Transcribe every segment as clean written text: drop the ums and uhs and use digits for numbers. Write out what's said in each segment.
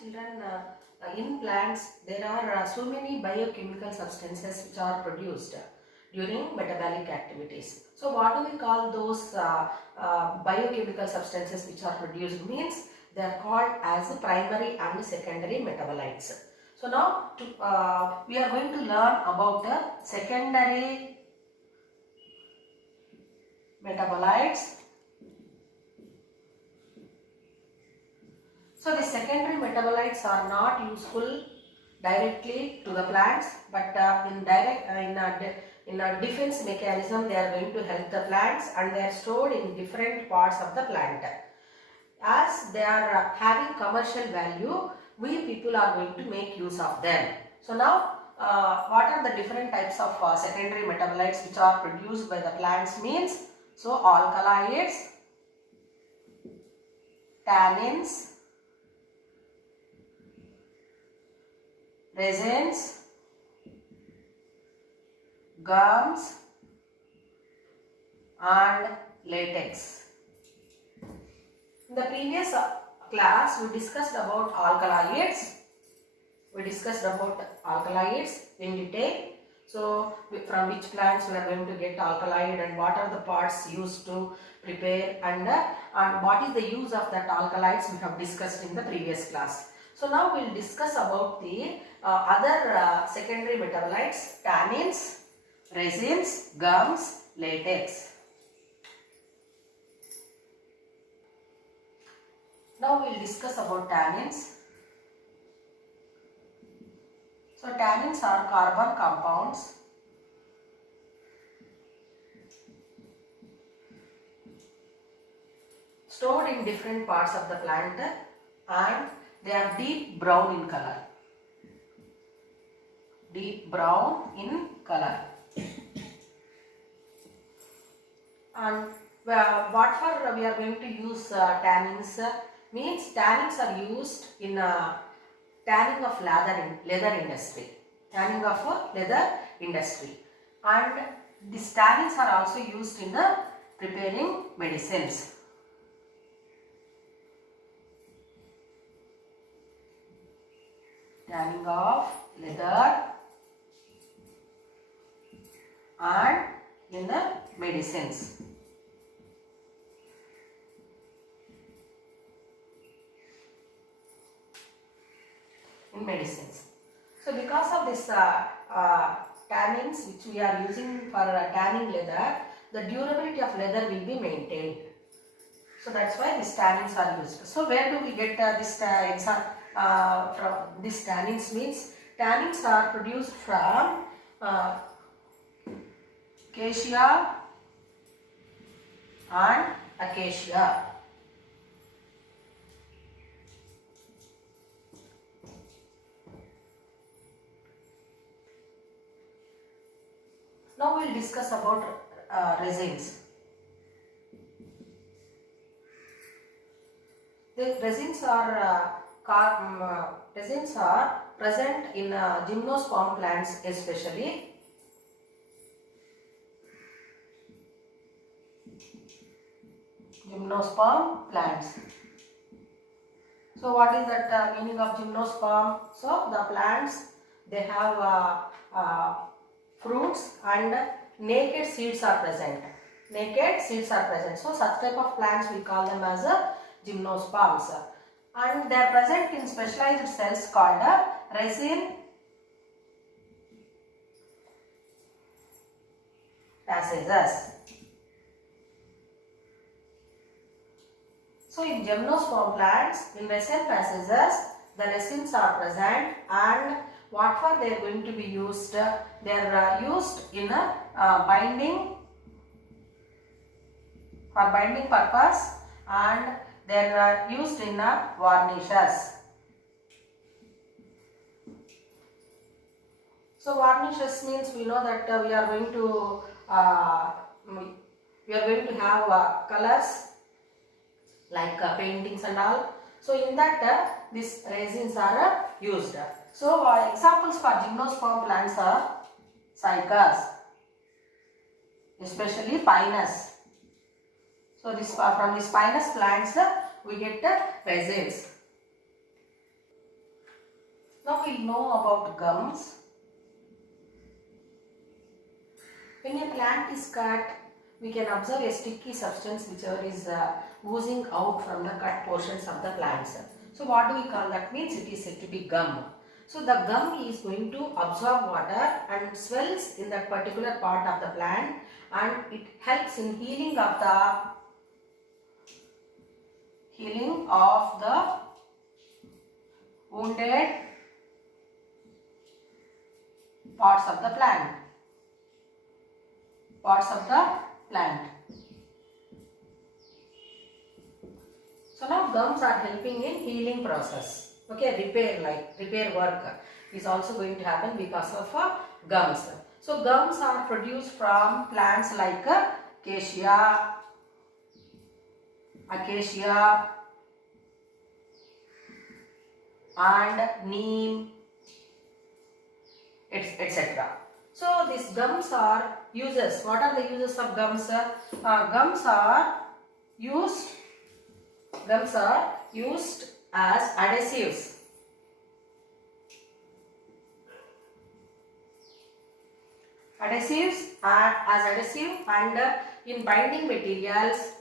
children, in plants there are so many biochemical substances which are produced during metabolic activities. So what do we call those biochemical substances which are produced? Means they are called as primary and secondary metabolites. So now we are going to learn about the secondary metabolites. So the secondary metabolites are not useful directly to the plants, but in a defense mechanism they are going to help the plants, and they are stored in different parts of the plant. As they are having commercial value, we people are going to make use of them. So now what are the different types of secondary metabolites which are produced by the plants means? So alkaloids, tannins, resins, gums and latex. In the previous class we discussed about alkaloids. In detail. So from which plants we are going to get alkaloid and what are the parts used to prepare, and what is the use of that alkaloids we have discussed in the previous class. So now we will discuss about the other secondary metabolites: tannins, resins, gums, latex. Now we will discuss about tannins. So tannins are carbon compounds stored in different parts of the plant, and they are deep brown in color. And what for we are going to use tannins? Means tannins are used in tanning of leather industry. And these tannins are also used in preparing medicines. Tanning of leather and in the medicines. So because of this tannins which we are using for tanning leather, the durability of leather will be maintained. So that's why these tannins are used. So where do we get this from this tannins? Means tannins are produced from cassia and acacia. Now we will discuss about resins. The resins are present in gymnosperm plants especially. Gymnosperm plants. So what is that meaning of gymnosperm? So the plants, they have fruits and naked seeds are present. So such type of plants we call them as gymnosperms, and they are present in specialized cells called resin passages. So in gymnosperm plants, in resin passages, the resins are present, and what for they are going to be used? They are used in binding, for binding purpose, and they are used in varnishes. So varnishes means we know that we are going to have colors like paintings and all. So in that these resins are used. So examples for gymnosperm plants are cycas, especially pinus. So this from these pinus plants we get the resins. Now we'll know about gums. When a plant is cut, we can observe a sticky substance whichever is oozing out from the cut portions of the plants. So what do we call that? Means it is said to be gum. So the gum is going to absorb water and swells in that particular part of the plant, and it helps in healing of the wounded parts of the plant. So now gums are helping in healing process. Okay, repair work is also going to happen because of gums. So gums are produced from plants like acacia and neem, etc. So these gums are uses. What are the uses of gums? Gums are used as adhesives. Adhesive and in binding materials.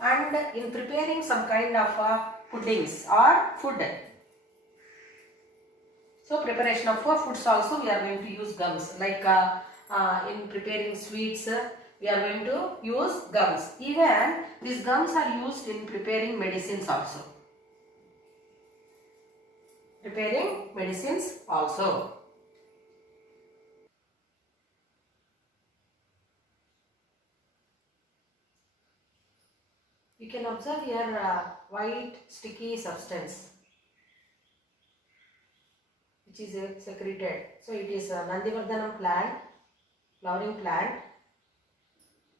And in preparing some kind of puddings or food. So preparation of foods also we are going to use gums. Like in preparing sweets, we are going to use gums. Even these gums are used in preparing medicines also. You can observe here white sticky substance which is secreted. So it is a Nandivardhanam plant, flowering plant,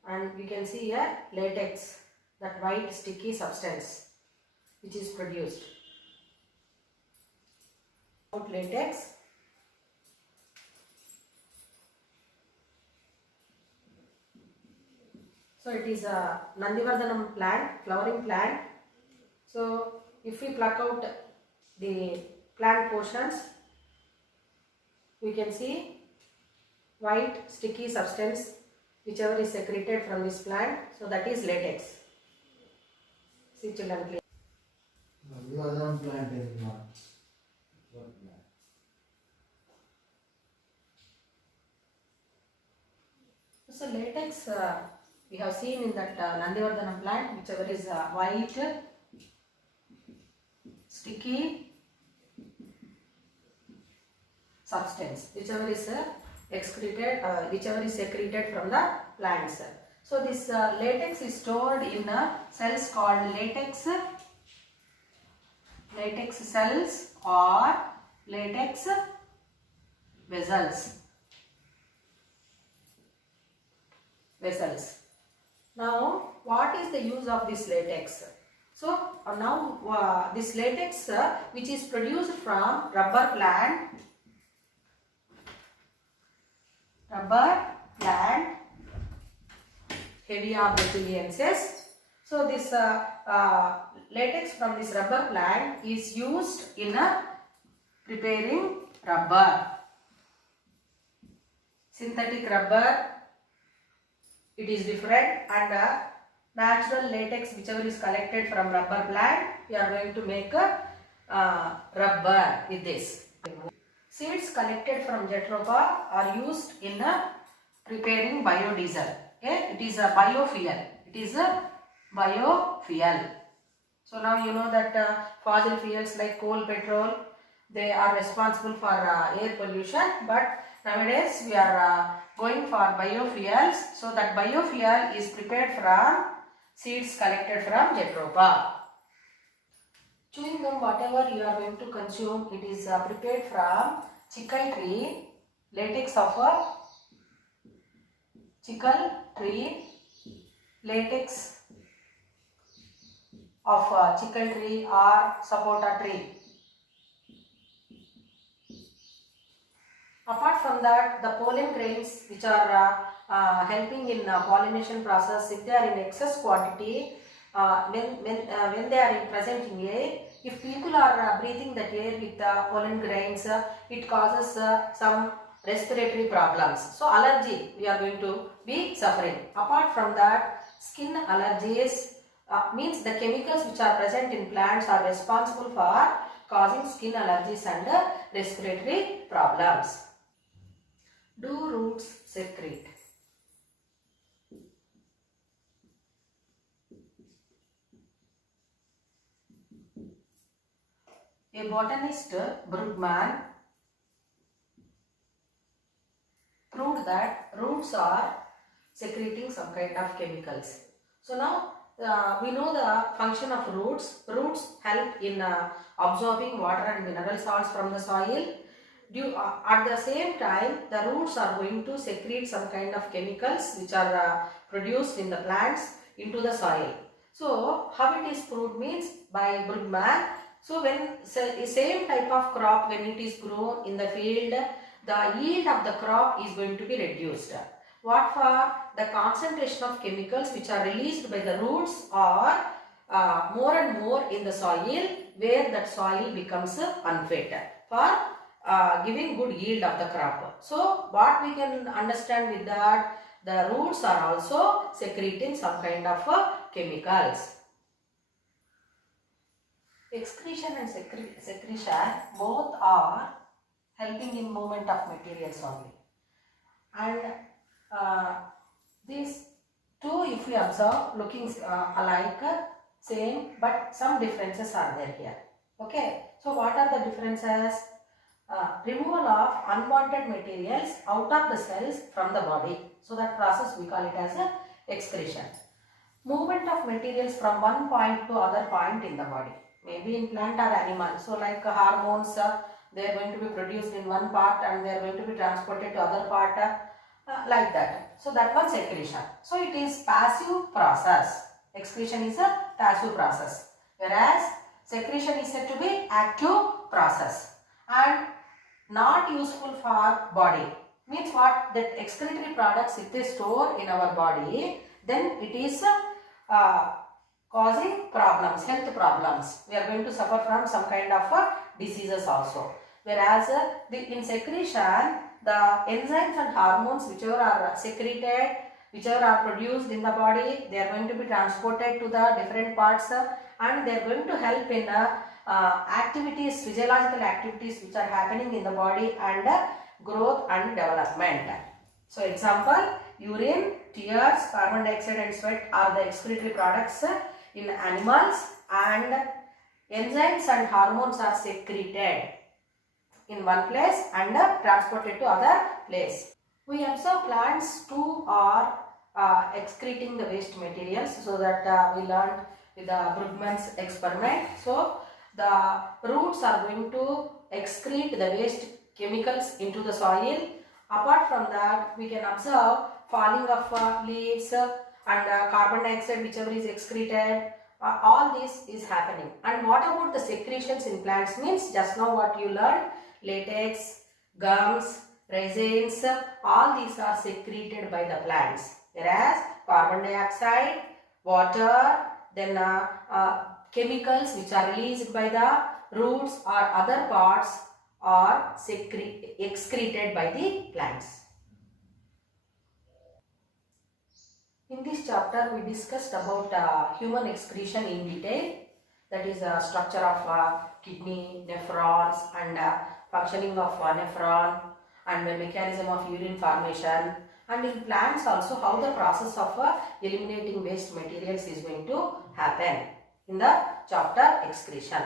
and you can see here latex, that white sticky substance which is produced. Latex. So it is a Nandivardhanam plant, flowering plant. So if we pluck out the plant portions, we can see white sticky substance whichever is secreted from this plant. So that is latex. See children, please. Nandivardhanam plant is not. So latex we have seen in that Nandivardhanam plant, whichever is white sticky substance, whichever is secreted from the plants. So this latex is stored in cells called latex cells or latex vessels. Now, what is the use of this latex? So now this latex which is produced from rubber plant, Hevea brasiliensis. So this latex from this rubber plant is used in preparing rubber. Synthetic rubber, it is different, and natural latex whichever is collected from rubber plant, we are going to make rubber with this. Seeds collected from Jatropha are used in preparing biodiesel. Okay? It is a biofuel. So now you know that fossil fuels like coal, petrol, they are responsible for air pollution, but nowadays we are going for biofuels. So that biofuel is prepared from seeds collected from Jatropha. Chewing gum, whatever you are going to consume, it is prepared from chicle tree, latex of a chicle tree, latex of chicle tree or sapota tree. Apart from that, the pollen grains which are helping in pollination process, if they are in excess quantity, when they are present in air, if people are breathing that air with pollen grains, it causes some respiratory problems. So allergy we are going to be suffering. Apart from that, skin allergies means the chemicals which are present in plants are responsible for causing skin allergies and respiratory problems. Do roots secrete? A botanist, Brugman, proved that roots are secreting some kind of chemicals. So now we know the function of roots. Roots help in absorbing water and mineral salts from the soil. At the same time, the roots are going to secrete some kind of chemicals which are produced in the plants into the soil. So how it is proved means by Brugman. So when same type of crop, when it is grown in the field, the yield of the crop is going to be reduced. What for? The concentration of chemicals which are released by the roots are more and more in the soil, where that soil becomes unfit for giving good yield of the crop. So what we can understand with that, the roots are also secreting some kind of chemicals. Excretion and secretion both are helping in movement of materials only. And these two, if we observe, looking alike, same, but some differences are there here. Okay, so what are the differences? Removal of unwanted materials out of the cells from the body. So that process we call it as a excretion. Movement of materials from one point to other point in the body. Maybe in plant or animal. So like hormones, they are going to be produced in one part and they are going to be transported to other part, like that. So that one secretion. So it is passive process. Excretion is a passive process, whereas secretion is said to be active process and not useful for body. Means what? That excretory products, if they store in our body, then it is causing problems, health problems. We are going to suffer from some kind of diseases also. Whereas in secretion, the enzymes and hormones whichever are secreted, whichever are produced in the body, they are going to be transported to the different parts and they are going to help in activities, physiological activities which are happening in the body and growth and development. So example, urine, tears, carbon dioxide and sweat are the excretory products in animals, and enzymes and hormones are secreted in one place and transported to other place. We observe plants too are excreting the waste materials, so that we learned with the Brugman's experiment. So the roots are going to excrete the waste chemicals into the soil. Apart from that, we can observe falling of leaves and carbon dioxide whichever is excreted. All this is happening. And what about the secretions in plants? Means just now what you learned, latex, gums, resins, all these are secreted by the plants. Whereas carbon dioxide, water, then chemicals which are released by the roots or other parts are excreted by the plants. In this chapter, we discussed about human excretion in detail. That is the structure of kidney, nephrons, and functioning of nephron, and the mechanism of urine formation. And in plants also, how the process of eliminating waste materials is going to happen in the chapter excretion.